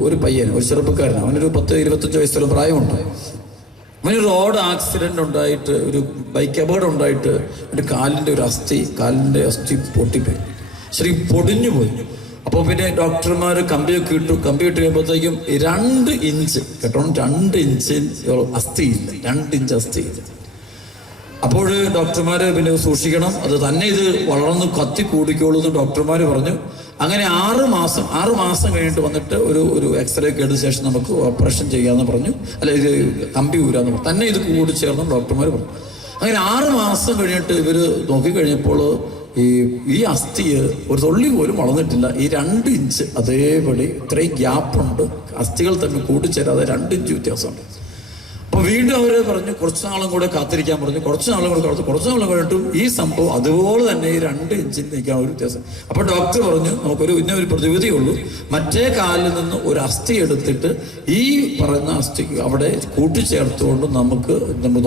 ഒരു പയ്യൻ, ഒരു ചെറുപ്പക്കാരൻ, അവനൊരു 10-25 വയസ്സുള്ള പ്രായമുണ്ട്. അവന് റോഡ് ആക്സിഡന്റ് ഉണ്ടായിട്ട്, ഒരു ബൈക്ക് അപകടം ഉണ്ടായിട്ട് എൻ്റെ കാലിൻ്റെ അസ്ഥി പൊട്ടിപ്പോയി, പൊടിഞ്ഞു പോയി. അപ്പോൾ പിന്നെ ഡോക്ടർമാർ കമ്പിയൊക്കെ ഇട്ടു. കമ്പി ഇട്ട് കഴിയുമ്പോഴത്തേക്കും 2 ഇഞ്ച് കേട്ടോ, 2 ഇഞ്ച് അസ്ഥിയില്ല, 2 ഇഞ്ച് അസ്ഥിയില്ല. അപ്പോൾ ഡോക്ടർമാർ പിന്നെ സൂക്ഷിക്കണം, അത് തന്നെ ഇത് വളർന്ന് കത്തി കൂടിക്കോളൂ എന്ന് ഡോക്ടർമാർ പറഞ്ഞു. അങ്ങനെ 6 മാസം കഴിഞ്ഞിട്ട് വന്നിട്ട് ഒരു എക്സ്റേ ഒക്കെ എടുത്ത ശേഷം നമുക്ക് ഓപ്പറേഷൻ ചെയ്യാമെന്ന് പറഞ്ഞു. അല്ല, ഇത് കമ്പി ഊരാന്ന് പറഞ്ഞു. തന്നെ ഇത് കൂടി ചേർന്ന് ഡോക്ടർമാർ പറഞ്ഞു. അങ്ങനെ 6 മാസം കഴിഞ്ഞിട്ട് ഇവർ നോക്കിക്കഴിഞ്ഞപ്പോൾ ഈ അസ്ഥി ഒരു തുള്ളി പോലും വളർന്നിട്ടില്ല. ഈ 2 ഇഞ്ച് അതേപടി, ഇത്രയും ഗ്യാപ്പുണ്ട്, അസ്ഥികൾ തമ്മിൽ കൂട്ടിച്ചേരാതെ 2 ഇഞ്ച് വ്യത്യാസമുണ്ട്. അപ്പോൾ വീണ്ടും അവർ പറഞ്ഞു കുറച്ച് നാളും കൂടെ കാത്തിരിക്കാൻ പറഞ്ഞു. കുറച്ച് നാളും കഴിഞ്ഞിട്ടും ഈ സംഭവം അതുപോലെ തന്നെ ഈ 2 ഇഞ്ചിൽ നിൽക്കാൻ ഒരു വ്യത്യാസം. അപ്പോൾ ഡോക്ടർ പറഞ്ഞു നമുക്കൊരു ഒരു പ്രതിവിധിയുള്ളൂ, മറ്റേ കാലിൽ നിന്ന് ഒരു അസ്ഥി എടുത്തിട്ട് ഈ പറയുന്ന അസ്ഥി അവിടെ കൂട്ടിച്ചേർത്തുകൊണ്ട് നമുക്ക്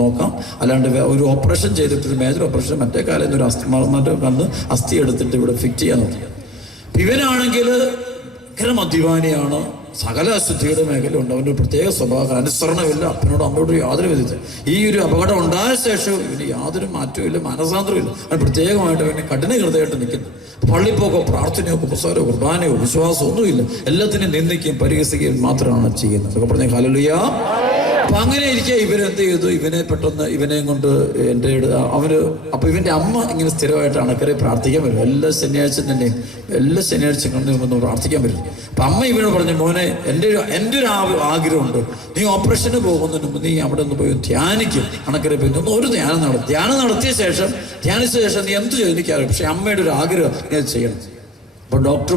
നോക്കാം. അല്ലാണ്ട് ഒരു ഓപ്പറേഷൻ ചെയ്തിട്ട്, ഒരു മേജർ ഓപ്പറേഷൻ, മറ്റേ കാലിൽ നിന്ന് ഒരു അസ്ഥി എടുത്തിട്ട് ഇവിടെ ഫിറ്റ് ചെയ്യാൻ നോക്കി. ഇവനാണെങ്കിൽ ഭയങ്കര മദ്യപാനിയാണ്, സകല അശുദ്ധിയുടെ മേഖലയുണ്ട്. അവൻ്റെ ഒരു പ്രത്യേക സ്വഭാവം, അനുസരണമില്ല, അപ്പനോടും അമ്മയോടും യാതൊരു വിധത്തിൽ. ഈ ഒരു അപകടം ഉണ്ടായ ശേഷം ഇവന് യാതൊരു മാറ്റവും ഇല്ല, മാനസാന്തരവും ഇല്ല. അവൻ പ്രത്യേകമായിട്ട് അവന് കഠിന ഹൃദയമായിട്ട് നിൽക്കുന്നു. പള്ളിപ്പോക്കോ പ്രാർത്ഥനയോ കുമ്പസാരോ കുർബാനയോ വിശ്വാസമോ ഒന്നുമില്ല, എല്ലാത്തിനും നിന്ദിക്കുകയും പരിഹസിക്കുകയും മാത്രമാണ് ചെയ്യുന്നത്. അതൊക്കെ പറഞ്ഞ ഹല്ലേലൂയ. അപ്പൊ അങ്ങനെ ഇരിക്കുക ഇവരെന്ത് ചെയ്തു, ഇവനെയും കൊണ്ട് എൻ്റെ അപ്പൊ ഇവന്റെ അമ്മ ഇങ്ങനെ സ്ഥിരമായിട്ട് അണക്കരെ പ്രാർത്ഥിക്കാൻ വരും. എല്ലാ ശനിയാഴ്ചയും കൊണ്ട് പ്രാർത്ഥിക്കാൻ വരും. അപ്പൊ അമ്മ ഇവനോട് പറഞ്ഞു, മോനെ, എൻ്റെ ഒരു ആഗ്രഹമുണ്ട്, നീ ഓപ്പറേഷന് പോകുന്നതിന് മുമ്പ് നീ അവിടെ ഒന്ന് പോയി ധ്യാനിക്കും, അണക്കരെ പോയി ഒരു ധ്യാനം നടത്തിയ ശേഷം നീ എന്ത് ചെയ്തു എനിക്കറിയാം, പക്ഷെ അമ്മയുടെ ഒരു ആഗ്രഹം നീ അത് ചെയ്യണം. അപ്പോൾ ഡോക്ടർ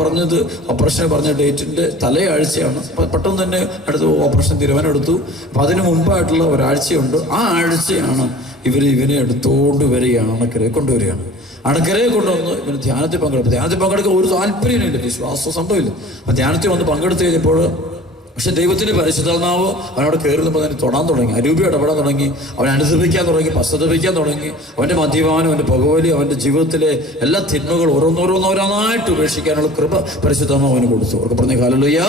പറഞ്ഞത് ഓപ്പറേഷൻ പറഞ്ഞ ഡേറ്റിൻ്റെ തലയാഴ്ചയാണ്. പെട്ടെന്ന് തന്നെ അടുത്ത് ഓപ്പറേഷൻ തീരുമാനമെടുത്തു. അപ്പോൾ അതിന് മുമ്പായിട്ടുള്ള ഒരാഴ്ചയുണ്ട്. ആ ആഴ്ചയാണ് ഇവനെ എടുത്തോണ്ട് വരികയാണ്, അണക്കരയെ കൊണ്ടുവരികയാണ്. അണക്കരയെ കൊണ്ടുവന്ന് ഇവന് ധ്യാനത്തിൽ പങ്കെടുക്കാൻ ഒരു താല്പര്യമില്ല, വിശ്വാസം സംഭവമില്ല. അപ്പം ധ്യാനത്തിൽ വന്ന് പങ്കെടുത്ത് കഴിഞ്ഞപ്പോൾ പക്ഷെ ദൈവത്തിന്റെ പരിശുദ്ധാത്മാവ് അവനോട് കയറുന്നപ്പോൾ തന്നെ തൊടാൻ തുടങ്ങി, അരൂപി ഇടപെടാൻ തുടങ്ങി, അവൻ അനുദപിക്കാൻ തുടങ്ങി, പശ്ചാത്തപിക്കാൻ തുടങ്ങി. അവന്റെ മദ്യപാനം, അവന്റെ പുകവലി, അവന്റെ ജീവിതത്തിലെ എല്ലാ തിന്മകളും ഓരോന്നോരോന്നായിട്ട് ഉപേക്ഷിക്കാനുള്ള കൃപ പരിശുദ്ധാത്മാവ് അവന് കൊടുത്തു. അവർക്ക് പറഞ്ഞ ഹല്ലേലൂയ.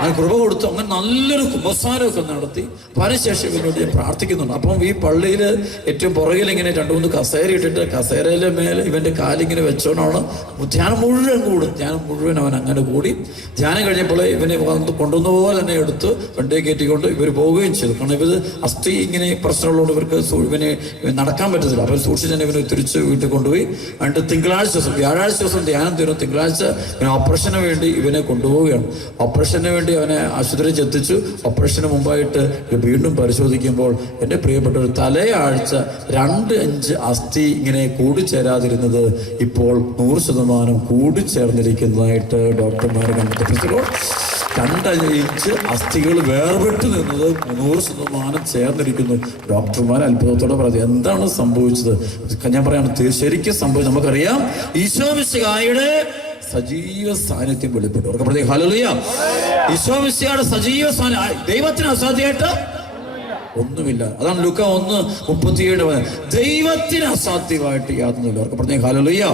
അവന് കൃപ കൊടുത്തു. അങ്ങനെ നല്ലൊരു കുമ്പസാരമൊക്കെ നടത്തി. അതിനുശേഷം ഇവനോട് ഞാൻ പ്രാർത്ഥിക്കുന്നുണ്ട്. അപ്പം ഈ പള്ളിയിൽ ഏറ്റവും പുറകിൽ ഇങ്ങനെ 2-3 കസേര ഇട്ടിട്ട് കസേരയിലെ മേലെ ഇവന്റെ കാലിങ്ങനെ വെച്ചോണ്ടാണ് ധ്യാനം മുഴുവൻ അവൻ അങ്ങനെ കൂടി. ധ്യാനം കഴിഞ്ഞപ്പോൾ ഇവനെ കൊണ്ടുവന്ന പോലെ തന്നെ എടുത്ത് വണ്ടിയെ കയറ്റിക്കൊണ്ട് ഇവർ പോവുകയും ചെയ്തു. കാരണം ഇവർ അസ്ഥി ഇങ്ങനെ പ്രശ്നമുള്ളതുകൊണ്ട് ഇവർക്ക് ഇവന് നടക്കാൻ പറ്റത്തില്ല. അവർ സൂക്ഷിച്ച് തന്നെ ഇവനെ തിരിച്ച് വീട്ടിൽ കൊണ്ടുപോയി. എന്നിട്ട് വ്യാഴാഴ്ച ദിവസം ധ്യാനം തീരും. തിങ്കളാഴ്ച ഇവന് ഓപ്പറേഷന് വേണ്ടി ഇവനെ കൊണ്ടുപോവുകയാണ്. ഓപ്പറേഷന് വേണ്ടി അവനെ ആശുപത്രിയിൽ എത്തിച്ചു. ഓപ്പറേഷന് മുമ്പായിട്ട് വീണ്ടും പരിശോധിക്കുമ്പോൾ എൻ്റെ പ്രിയപ്പെട്ട തലയാഴ്ച 2 ഇഞ്ച് അസ്ഥി ഇങ്ങനെ കൂടിച്ചേരാതിരുന്നത് ഇപ്പോൾ 100% കൂടിച്ചേർന്നിരിക്കുന്നതായിട്ട് ഡോക്ടർമാർ കണ്ടെത്തിയപ്പോൾ 2 ഇഞ്ച് അസ്ഥികൾ വേർപെട്ട് നിന്നത് 100% ചേർന്നിരിക്കുന്നു. ഡോക്ടർമാർ അത്ഭുതത്തോടെ പറഞ്ഞു, എന്താണ് സംഭവിച്ചത്? ഞാൻ പറയാണ്, ശരിക്കും സംഭവിച്ചത് നമുക്കറിയാം. ഈശോ മിശിഹായുടെ സജീവ സാന്നിധ്യം വെളിപ്പെട്ടു. അവർക്ക് പറഞ്ഞു ഹല്ലേലൂയ. ഈശോ മിശിഹായുടെ സജീവ സാന്നിധ്യം, ദൈവത്തിന് അസാധ്യമായിട്ട് ഒന്നുമില്ല. അതാണ് ലൂക്ക 1:37. ദൈവത്തിന് അസാധ്യമായിട്ട് യാതൊന്നുമില്ല. അവർക്ക് പറഞ്ഞ ഹല്ലേലൂയ.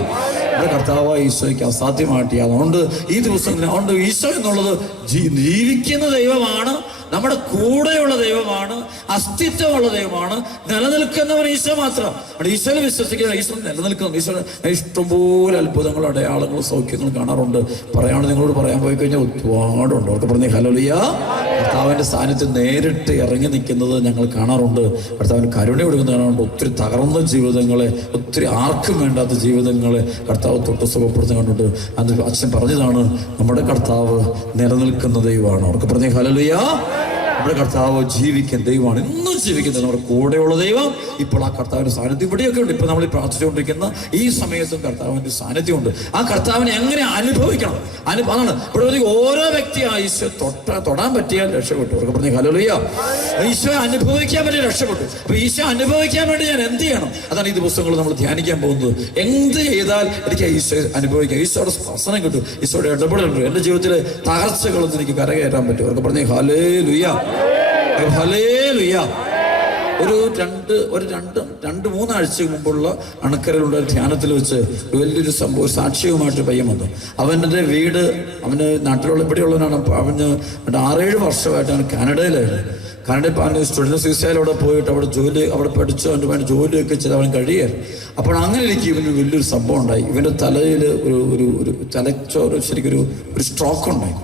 നമ്മുടെ കർത്താവായ ഈശോയ്ക്ക് അസാധ്യമായിട്ട് യാതൊന്നും. അതുകൊണ്ട് ഈ ദിവസങ്ങളിൽ ഈശോ എന്നുള്ളത് ജീവിക്കുന്ന ദൈവമാണ്, നമ്മുടെ കൂടെയുള്ള ദൈവമാണ്, അസ്തിത്വമുള്ള ദൈവമാണ്, നിലനിൽക്കുന്നവൻ ഈശോ മാത്രം. അവിടെ ഈശോയിൽ വിശ്വസിക്കുന്ന ഈശോ നിലനിൽക്കുന്നു. ഈശോ ഇഷ്ടംപോലെ അത്ഭുതങ്ങളും അടയാളങ്ങളും സൗഖ്യങ്ങളും കാണാറുണ്ട്. നിങ്ങളോട് പറയാൻ പോയി കഴിഞ്ഞാൽ ഒരുപാടുണ്ട്. അവർക്ക് പറഞ്ഞ ഹല്ലേലൂയ. കർത്താവിന്റെ സാന്നിധ്യം നേരിട്ട് ഇറങ്ങി നിൽക്കുന്നത് ഞങ്ങൾ കാണാറുണ്ട്. കർത്താവിന് കരുണ കൊടുക്കുന്നത് കാണാറുണ്ട്. ഒത്തിരി തകർന്ന ജീവിതങ്ങളെ, ഒത്തിരി ആർക്കും വേണ്ടാത്ത ജീവിതങ്ങളെ കർത്താവ് തൊട്ട് സുഖപ്പെടുത്തുന്ന കണ്ടിട്ട് അത് അച്ഛൻ പറഞ്ഞതാണ്, നമ്മുടെ കർത്താവ് നിലനിൽക്കുന്ന ദൈവമാണ്. അവർക്ക് പറഞ്ഞ ഹല്ലേലൂയ. നമ്മുടെ കർത്താവ് ജീവിക്കുന്ന ദൈവമാണ്, ഇന്നും ജീവിക്കുന്നത് നമ്മുടെ കൂടെയുള്ള ദൈവം. ഇപ്പോൾ ആ കർത്താവിന്റെ സാന്നിധ്യം ഇവിടെയൊക്കെ ഉണ്ട്. ഇപ്പൊ നമ്മൾ പ്രാർത്ഥിച്ചുകൊണ്ടിരിക്കുന്ന ഈ സമയത്തും കർത്താവിന്റെ സാന്നിധ്യമുണ്ട്. ആ കർത്താവിനെ എങ്ങനെ അനുഭവിക്കണം? അതാണ് ഇവിടെ ഓരോ വ്യക്തി ആ ഈശോ തൊടാൻ പറ്റിയാൽ രക്ഷപ്പെട്ടു. അവർക്ക് പറഞ്ഞ ഹല്ലേലൂയ. ഈശോ അനുഭവിക്കാൻ പറ്റി രക്ഷപ്പെട്ടു. അപ്പൊ ഈശോ അനുഭവിക്കാൻ വേണ്ടി ഞാൻ എന്ത് ചെയ്യണം? അതാണ് ഈ ദിവസങ്ങൾ നമ്മൾ ധ്യാനിക്കാൻ പോകുന്നത്. എന്ത് ചെയ്താൽ എനിക്ക് ഈശോ അനുഭവിക്കാം? ഈശോയുടെ സ്പർശനം കിട്ടും, ഈശോയുടെ ഇടപെടലുണ്ട്, എന്റെ ജീവിതത്തിലെ തകർച്ചകളൊന്നും എനിക്ക് കരകയറാൻ പറ്റും. അവർക്ക് പറഞ്ഞ ഹല്ലേലൂയ. ഹല്ലേലൂയ. ഒരു രണ്ട് മൂന്നാഴ്ച മുമ്പുള്ള അണക്കരയിലുള്ള ധ്യാനത്തിൽ വെച്ച് വലിയൊരു സംഭവം സാക്ഷ്യവുമായിട്ട് പയ്യൻ വന്നു. അവൻ്റെ വീട്, അവന് നാട്ടിലുള്ള ഇവിടെയുള്ളവനാണ്. അവന് 6-7 വർഷമായിട്ട് അവൻ കാനഡയിലായിരുന്നു. കാനഡയിൽ അവന് സ്റ്റുഡൻസ് വിസയിൽ അവിടെ പോയിട്ട് അവിടെ പഠിച്ചു അവൻ്റെ വേണ്ടി ജോലിയൊക്കെ ചെയ്ത് അവൻ കഴിയായിരുന്നു. അപ്പോൾ അങ്ങനെ എനിക്ക് ഇവന് വലിയൊരു സംഭവം ഉണ്ടായി. ഇവൻ്റെ തലയിൽ ഒരു തലച്ചോറ് ശരിക്കൊരു സ്ട്രോക്ക് ഉണ്ടായി.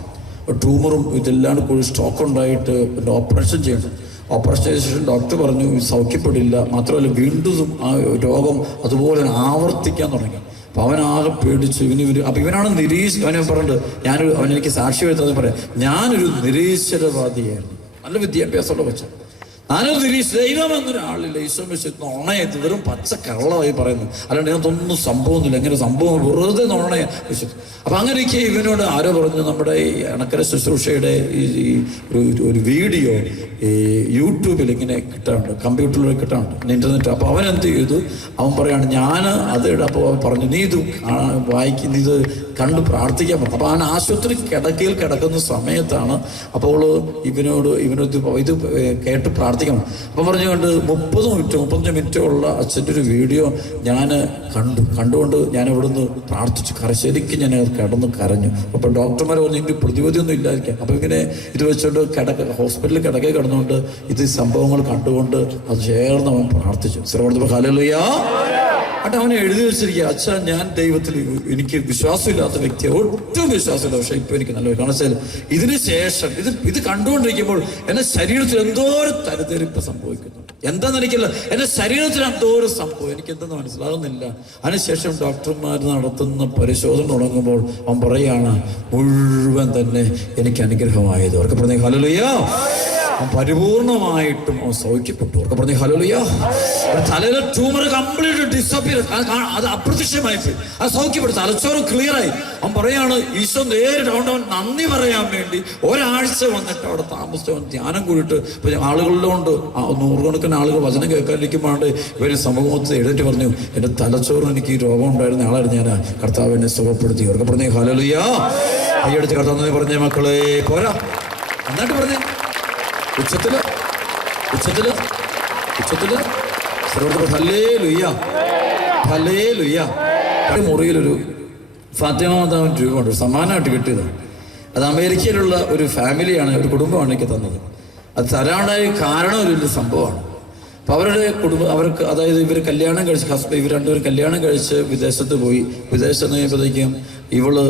ട്യൂമറും ഇതെല്ലാം കൂടി സ്ട്രോക്ക് ഉണ്ടായിട്ട് പിന്നെ ഓപ്പറേഷൻ ചെയ്യണം. ഓപ്പറേഷൻ ചെയ്ത ശേഷം ഡോക്ടർ പറഞ്ഞു സൗഖ്യപ്പെടില്ല, മാത്രമല്ല വീണ്ടും ആ രോഗം അതുപോലെ ആവർത്തിക്കാൻ തുടങ്ങി. അപ്പോൾ അവനാകെ പേടിച്ചു. അപ്പം ഇവനാണ് അവനെ പറഞ്ഞിട്ട് അവനെനിക്ക് സാക്ഷി എഴുതാതെ പറയാം, ഞാനൊരു നിരീശ്വരവാദിയായിരുന്നു, നല്ല വിദ്യാഭ്യാസമുള്ള കൊച്ച, ഞാനൊരു ദൈവം എന്നൊരാളില്ല, ഈശോ നുണയായിട്ട് വെറും പച്ച കള്ളമായി പറയുന്നു, അല്ലാണ്ട് ഇതിനകത്തൊന്നും സംഭവമൊന്നുമില്ല, എങ്ങനെ സംഭവം വെറുതെ നുണയാ വിശ്വസിച്ചു. അപ്പം അങ്ങനെയൊക്കെ ഇവനോട് ആരോ പറഞ്ഞു, നമ്മുടെ ഈ അണക്കര ശുശ്രൂഷയുടെ ഒരു വീഡിയോ ഈ യൂട്യൂബിൽ ഇങ്ങനെ കിട്ടാറുണ്ട്, കമ്പ്യൂട്ടറിൽ കിട്ടാറുണ്ട്, ഇൻ്റർനെറ്റ്. അപ്പോൾ അവൻ എന്ത് ചെയ്തു, അവൻ പറയാണ് ഞാൻ അത് അപ്പോൾ പറഞ്ഞു നീ ഇത് നീ ഇത് കണ്ട് പ്രാർത്ഥിക്കാൻ പറഞ്ഞു. അപ്പോൾ അവൻ ആശുപത്രി കിടക്കയിൽ കിടക്കുന്ന സമയത്താണ് അപ്പോൾ ഇവനോട് ഇത് കേട്ട് പ്രാർത്ഥിക്കണം. അപ്പം പറഞ്ഞുകൊണ്ട് 35 മിനിറ്റ് ഉള്ള അച്ഛൻ്റെ ഒരു വീഡിയോ ഞാൻ കണ്ടുകൊണ്ട് ഞാൻ ഇവിടുന്ന് പ്രാർത്ഥിച്ചു, ശരിക്കും ഞാൻ കിടന്ന് കരഞ്ഞു. അപ്പോൾ ഡോക്ടർമാർ പറഞ്ഞു ഇതിൻ്റെ പ്രതിവിധിയൊന്നും ഇല്ലായിരിക്കാം. അപ്പോൾ ഇങ്ങനെ ഇത് വെച്ചുകൊണ്ട് ഹോസ്പിറ്റലിൽ കിടക്കേ കിടന്നുകൊണ്ട് ഇത് സംഭവങ്ങൾ കണ്ടുകൊണ്ട് അത് ചേർന്ന് അവൻ പ്രാർത്ഥിച്ചു. ശ്രമത്തിൽ ഹല്ലേലൂയ. എന്നിട്ട് അവനെ എഴുതി വെച്ചിരിക്കുക, അച്ഛാ ഞാൻ ദൈവത്തിൽ എനിക്ക് വിശ്വാസമില്ലാത്ത വ്യക്തിയാണ്, ഒട്ടും വിശ്വാസമില്ല, പക്ഷെ ഇപ്പൊ എനിക്ക് നല്ല കാരണം ഇതിന് ശേഷം ഇത് കണ്ടുകൊണ്ടിരിക്കുമ്പോൾ എന്റെ ശരീരത്തിൽ എന്തോ ഒരു തരുതെരിപ്പ് സംഭവിക്കുന്നു. എന്താന്ന് എനിക്കില്ല, എന്റെ ശരീരത്തിൽ എന്തോ ഒരു സംഭവം എനിക്ക് എന്തെന്ന് മനസ്സിലാകുന്നില്ല. അതിനുശേഷം ഡോക്ടർമാർ നടത്തുന്ന പരിശോധന തുടങ്ങുമ്പോൾ അവൻ പറയാണ് മുഴുവൻ തന്നെ എനിക്ക് അനുഗ്രഹമായത്. അവർക്ക് പറഞ്ഞ ഹല്ലേലൂയ. പരിപൂർണമായിട്ടും അവൻ സൗഖ്യപ്പെട്ടു. അവർക്ക് പറഞ്ഞ ഹല്ലേലൂയ. തലയിലെ ട്യൂമർ കംപ്ലീറ്റ് ഡിസപ്പിയർ, അത് അപ്രത്യക്ഷമായി പോയി, അത് സൗഖ്യപ്പെട്ടു, തലച്ചോറ് ക്ലിയറായി. അവൻ പറയാണ് ഈശോ നേരിട്ട് അവൻ നന്ദി പറയാൻ വേണ്ടി ഒരാഴ്ച വന്നിട്ട് അവിടെ താമസിച്ച് അവൻ ധ്യാനം കൂടിയിട്ട് ആളുകളിലോണ്ട് 100 ആളുകൾ വചനം കേൾക്കാനിരിക്കുമ്പോണ്ട് ഇവര് സമൂഹത്തിൽ എഴുന്നേറ്റ് പറഞ്ഞു, എൻ്റെ തലച്ചോറിന് എനിക്ക് ഈ രോഗം ഉണ്ടായിരുന്ന ആളായിരുന്നു, ഞാൻ കർത്താവ് എന്നെ സുഖപ്പെടുത്തി. അവർക്ക് പറഞ്ഞേ ഹല്ലേലൂയ. കൈയടിച്ച് കർത്താവ് പറഞ്ഞേ മക്കളെ പോരാ, എന്നിട്ട് പറഞ്ഞേ ഉച്ചത്തില് ഹല്ലേലൂയ ഹല്ലേലൂയ. മുറിയിലൊരു ഫാത്തിമ മാതാവിൻ്റെ രൂപമുണ്ട്, സമ്മാനമായിട്ട് കിട്ടിയതാണ്. അത് അമേരിക്കയിലുള്ള ഒരു ഫാമിലിയാണ്, ഒരു കുടുംബമാണ് എനിക്ക് തന്നത്. അത് തരാണ്ടായ കാരണം ഒരു വലിയ സംഭവമാണ്. അപ്പം അവരുടെ അവർക്ക് അതായത് ഇവർ കല്യാണം കഴിച്ച് ഇവർ രണ്ടുപേരും കല്യാണം കഴിച്ച് വിദേശത്ത് പോയി. വിദേശത്ത് കഴിയുമ്പോഴത്തേക്കും ഇവള്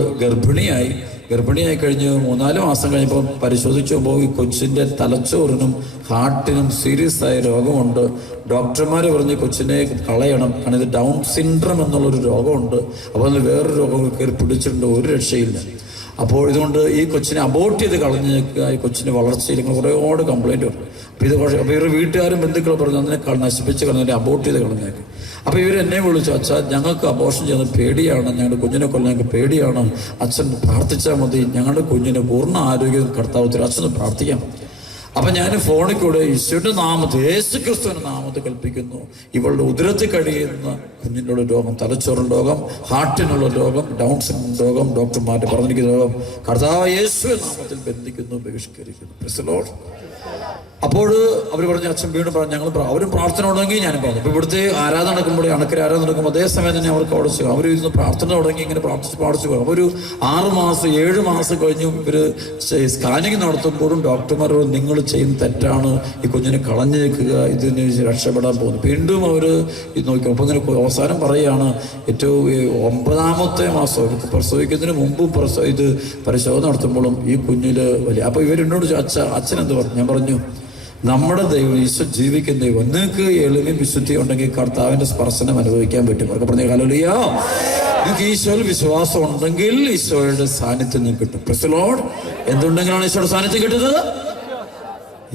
ഗർഭിണിയായി കഴിഞ്ഞ് 3-4 മാസം കഴിഞ്ഞപ്പോൾ പരിശോധിച്ചപ്പോൾ ഈ കൊച്ചിൻ്റെ തലച്ചോറിനും ഹാർട്ടിനും സീരിയസ് ആയ രോഗമുണ്ട്. ഡോക്ടർമാർ പറഞ്ഞ് കൊച്ചിനെ കളയണം, കാരണം ഇത് ഡൗൺ സിൻഡ്രം എന്നുള്ളൊരു രോഗമുണ്ട്. അപ്പോൾ അതിൽ വേറൊരു രോഗം കയറി പിടിച്ചിട്ടുണ്ട്, ഒരു രക്ഷയില്ല. അപ്പോൾ ഇതുകൊണ്ട് ഈ കൊച്ചിനെ അബോർട്ട് ചെയ്ത് കളഞ്ഞേക്കുക, ഈ കൊച്ചിൻ്റെ വളർച്ചയിൽ കുറേയോട് കംപ്ലൈൻറ്റ് വരും. അപ്പോൾ ഇവരുടെ വീട്ടുകാരും ബന്ധുക്കളും പറഞ്ഞു അതിനെ നശിപ്പിച്ച് കളഞ്ഞിട്ട് അബോർട്ട് ചെയ്ത് കളഞ്ഞേക്കും. അപ്പോൾ ഇവരെന്നെ വിളിച്ചു, അച്ഛാ ഞങ്ങൾക്ക് അബോർഷൻ ചെയ്യുന്നത് പേടിയാണ്, ഞങ്ങളുടെ കുഞ്ഞിനെ കൊല്ലാൻ ഞങ്ങൾക്ക് പേടിയാണ്, അച്ഛൻ പ്രാർത്ഥിച്ചാൽ മതി, ഞങ്ങളുടെ കുഞ്ഞിന് പൂർണ്ണ ആരോഗ്യം കർത്താവത്തിൽ അച്ഛന് പ്രാർത്ഥിക്കാം. അപ്പം ഞാൻ ഫോണിൽ കൂടെ ഈശോയുടെ നാമത്തിൽ, യേശുക്രിസ്തുവിന്റെ നാമത്തിൽ കൽപ്പിക്കുന്നു, ഇവളുടെ ഉദരത്തിൽ കഴിയുന്ന കുഞ്ഞിനുള്ള രോഗം, തലച്ചോറിൻ്റെ രോഗം, ഹാർട്ടിനുള്ള രോഗം, ഡൗൺ സിൻഡ്രോം രോഗം, ഡോക്ടർമാരുടെ പറഞ്ഞിരിക്കുന്ന രോഗം കർത്താവ് യേശുവിന്റെ നാമത്തിൽ ബന്ധിക്കുന്നു, ബഹിഷ്കരിക്കുന്നു. Praise the lord. അപ്പോൾ അവർ പറഞ്ഞു, അച്ഛൻ വീണ്ടും പറഞ്ഞു, ഞങ്ങൾ അവരും പ്രാർത്ഥന തുടങ്ങി, ഞാനും പറഞ്ഞു. അപ്പോൾ ഇവിടുത്തെ ആരാധന നടക്കുമ്പോൾ അണക്കര ആരാധന നടക്കുമ്പോൾ അതേസമയം തന്നെ അവർക്ക് അവിടെ ചെയ്യും. അവർ ഇരുന്ന് പ്രാർത്ഥന തുടങ്ങി, ഇങ്ങനെ പ്രാർത്ഥിച്ചു പോകും. അപ്പോൾ ഒരു 6 മാസം 7 മാസം കഴിഞ്ഞു ഇവർ സ്കാനിങ് നടത്തുമ്പോഴും ഡോക്ടർമാർ നിങ്ങൾ ചെയ്യുന്ന തെറ്റാണ്, ഈ കുഞ്ഞിനെ കളഞ്ഞേക്കുക, ഇതിന് രക്ഷപ്പെടാൻ പോകുന്നു. വീണ്ടും അവർ ഇത് നോക്കി. അപ്പോൾ ഇങ്ങനെ അവസാനം പറയുകയാണ്, ഏറ്റവും 9ാമത്തെ മാസം അവർക്ക് പ്രസവിക്കുന്നതിന് മുമ്പും ഇത് പരിശോധന നടത്തുമ്പോഴും ഈ കുഞ്ഞിൽ വലിയ. അപ്പോൾ ഇവരെന്നോട് അച്ഛൻ എന്ത് പറഞ്ഞു? ഞാൻ പറഞ്ഞു, നമ്മുടെ ദൈവം ഈശോ ജീവിക്കുന്ന ദൈവം, നിങ്ങൾക്ക് എളിമയും വിശുദ്ധിയും ഉണ്ടെങ്കിൽ കർത്താവിന്റെ സ്പർശനം അനുഭവിക്കാൻ പറ്റും. അവർക്ക് പറഞ്ഞ ഹല്ലേലൂയ. നിങ്ങൾക്ക് ഈശോയിൽ വിശ്വാസം ഉണ്ടെങ്കിൽ ഈശോയുടെ സാന്നിധ്യം നിങ്ങൾക്ക് കിട്ടും. Price the Lord. എന്തുണ്ടെങ്കിലാണ് ഈശോയുടെ സാന്നിധ്യം കിട്ടുന്നത്?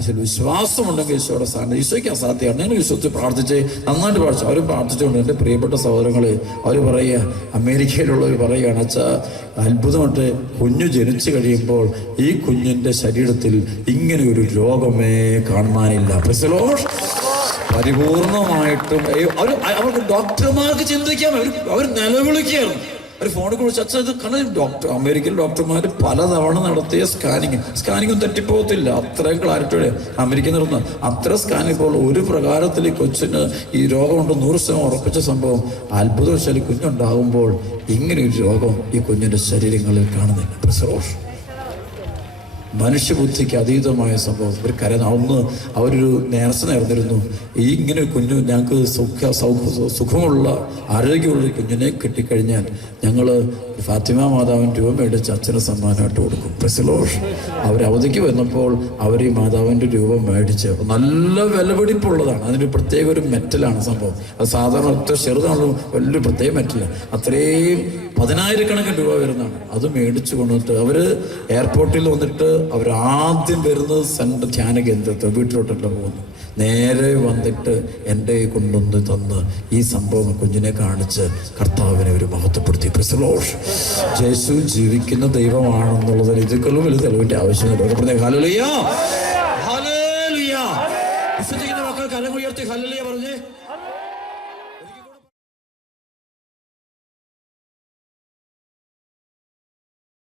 ഈശോയിൽ വിശ്വാസം ഉണ്ടെങ്കിൽ ഈശോയുടെ സാന്നിധ്യം. ഈശോയ്ക്ക് അസാധ്യമാണ്. നിങ്ങൾ വിശ്വസിച്ച് പ്രാർത്ഥിച്ച് നന്നായിട്ട് പ്രാർത്ഥിച്ചു. അവരും പ്രാർത്ഥിച്ചുകൊണ്ട് എൻ്റെ പ്രിയപ്പെട്ട സഹോദരങ്ങളെ അവർ പറയുക, അമേരിക്കയിലുള്ളവർ പറയുകയാണ്, അച്ഛാ അത്ഭുതമായിട്ട് കുഞ്ഞു ജനിച്ചു കഴിയുമ്പോൾ ഈ കുഞ്ഞിൻ്റെ ശരീരത്തിൽ ഇങ്ങനെ ഒരു രോഗമേ കാണാനില്ല. Price the Lord. പരിപൂർണമായിട്ടും അവർക്ക് ഡോക്ടർമാർക്ക് ചിന്തിക്കാം, അവർ നിലവിളിക്കുകയാണ്. ഒരു ഫോണിൽ വിളിച്ച് അച്ഛൻ ഇത് കാരണം അമേരിക്കയിൽ ഡോക്ടർമാർ പലതവണ നടത്തിയ സ്കാനിങ്ങും തെറ്റിപ്പോകത്തില്ല. അത്രയും ക്ലാരിറ്റിയോടെ അമേരിക്കയിൽ നടന്ന അത്ര സ്കാനിങ്. ഇപ്പോൾ ഒരു പ്രകാരത്തിൽ ഈ കൊച്ചിന് ഈ രോഗമുണ്ട് 100% ഉറപ്പിച്ച സംഭവം. അത്ഭുതവശാൽ കുഞ്ഞുണ്ടാകുമ്പോൾ ഇങ്ങനെയൊരു രോഗം ഈ കുഞ്ഞിൻ്റെ ശരീരങ്ങളിൽ കാണുന്നില്ല. പ്രസവോഷം മനുഷ്യബുദ്ധിക്ക് അതീതമായ സംഭവം. ഒരു അന്ന് അവരൊരു നേർച്ച നേർന്നിരുന്നു. ഈ ഇങ്ങനെ ഒരു കുഞ്ഞു ഞങ്ങൾക്ക് സുഖമുള്ള ആരോഗ്യമുള്ള കുഞ്ഞിനെ കിട്ടിക്കഴിഞ്ഞാൽ ഞങ്ങൾ ഫാത്തിമ മാതാവിൻ്റെ രൂപ മേടിച്ച് അച്ഛന് സമ്മാനമായിട്ട് കൊടുക്കും. പ്രസിലോഷ് അവരവധിക്ക് വന്നപ്പോൾ അവർ ഈ മാതാവിൻ്റെ രൂപം മേടിച്ച് നല്ല വിലപിടിപ്പുള്ളതാണ്. അതിന് പ്രത്യേക ഒരു മെറ്റലാണ് സംഭവം. അത് സാധാരണ ഒറ്റ ചെറുതാണല്ലോ, വലിയൊരു പ്രത്യേക മെറ്റൽ. അത്രയും 10,000 രൂപ വരുന്നതാണ്. അത് മേടിച്ചു കൊണ്ടിട്ട് അവർ എയർപോർട്ടിൽ വന്നിട്ട് അവരാദ്യം വരുന്നത് സെൻട്രൽ ധ്യാന കേന്ദ്രത്തിൽ വീട്ടിലോട്ടല്ല പോകുന്നു. നേരെ വന്നിട്ട് എൻ്റെ കൊണ്ടുവന്ന് തന്ന് ഈ സംഭവം കുഞ്ഞിനെ കാണിച്ച് കർത്താവിനെ ഒരു മഹത്വപ്പെടുത്തി. പ്രസലോഷ് യേശു ജീവിക്കുന്ന ദൈവമാണെന്നുള്ളതിൽ ഇതിലും വലിയ തെളിവിൻ്റെ ആവശ്യമില്ല. Hallelujah, hallelujah. വിശ്വസിക്കുന്ന മക്കൾ കരം ഉയർത്തി ഹല്ലേലൂയ.